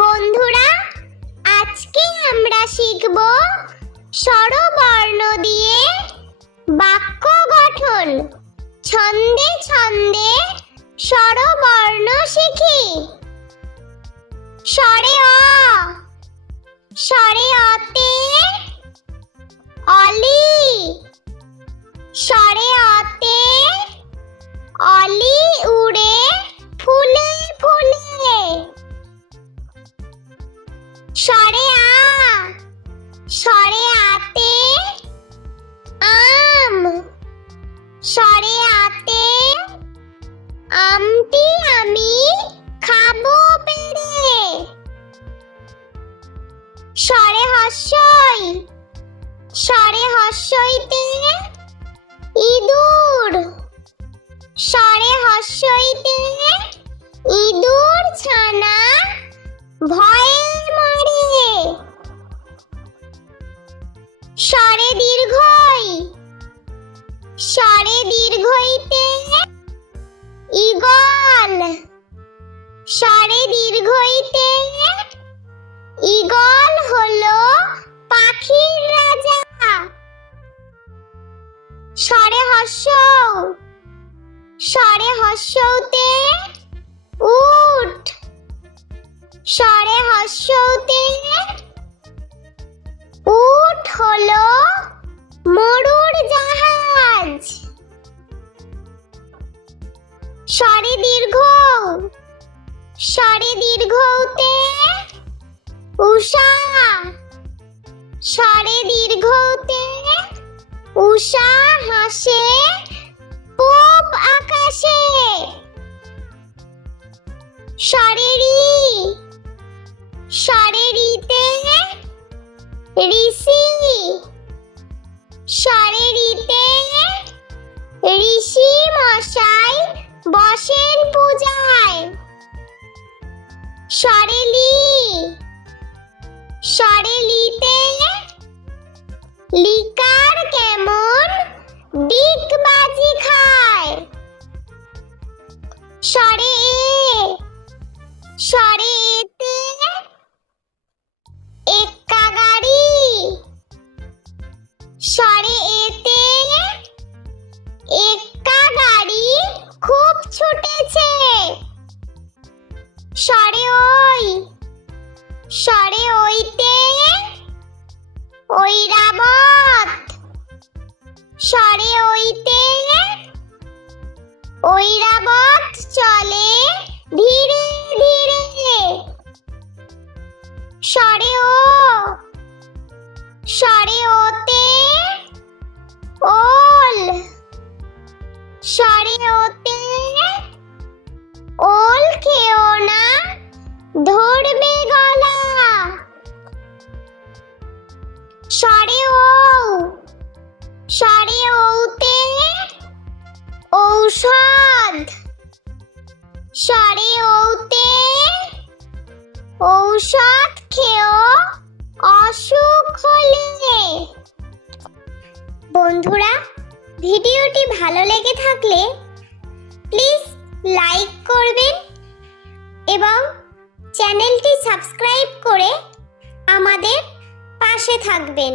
বন্ধুরা, আজকে আমরা শিখব স্বরবর্ণ দিয়ে বাক্য গঠন। ছন্দে ছন্দে স্বরবর্ণ শিখি। স্বরে অ, স্বরে অতে অলি, স্বরে অতে অলি উড়ে ফুলে ফুলে। স্বরে আ, স্বরে আতে আম, স্বরে আতে আমটি আমি খাবো পেড়ে। স্বরে হর্ষই, স্বরে হর্ষইতে ইঁদুর, স্বরে হর্ষইতে ইঁদুর ছানা ভয়ে মরে। স্বরে দীর্ঘই, স্বরে দীর্ঘইতে ঈগল, স্বরে দীর্ঘইতে ঈগল হলো পাখির রাজা। স্বরে হর্ষৌ, স্বরে হর্ষৌতে উট, স্বরে হর্ষৌতে উট হলো মরুর জাহাজ। স্বরে দীর্ঘ, স্বরে দীর্ঘতে উষা, স্বরে দীর্ঘতে উষা হাসে পূব আকাশে। স্বরে রি, স্বরে রিতে ঋষি, স্বরে রিতে ঋষি মশাই বসেন পূজায়। স্বরে লি, স্বরে লিতে লিকার কেমন ডিগবাজি খায়। স্বরে এ, স্বরে এতে এক্কা গাড়ি, স্বরে এতে এক্কা গাড়ি খুব ছুটেছে। স্বরে ওই, স্বরে ওইতে ঐরাবত, স্বরে ওইতে ঐরাবত চলে ধীরে ধীরে। স্বরে ও, স্বরে ওতে ওল, স্বরে ওতে ওল খেও না ধরবে গলা। স্বরে ও, স্বরে ওতে ঔষধ, স্বরে ওতে ঔষধ খেও অসুখ হলে। বন্ধুরা, ভিডিওটি ভালো লেগে থাকলে প্লিজ লাইক করবেন এবং চ্যানেলটি সাবস্ক্রাইব করে আমাদের পাশে থাকবেন।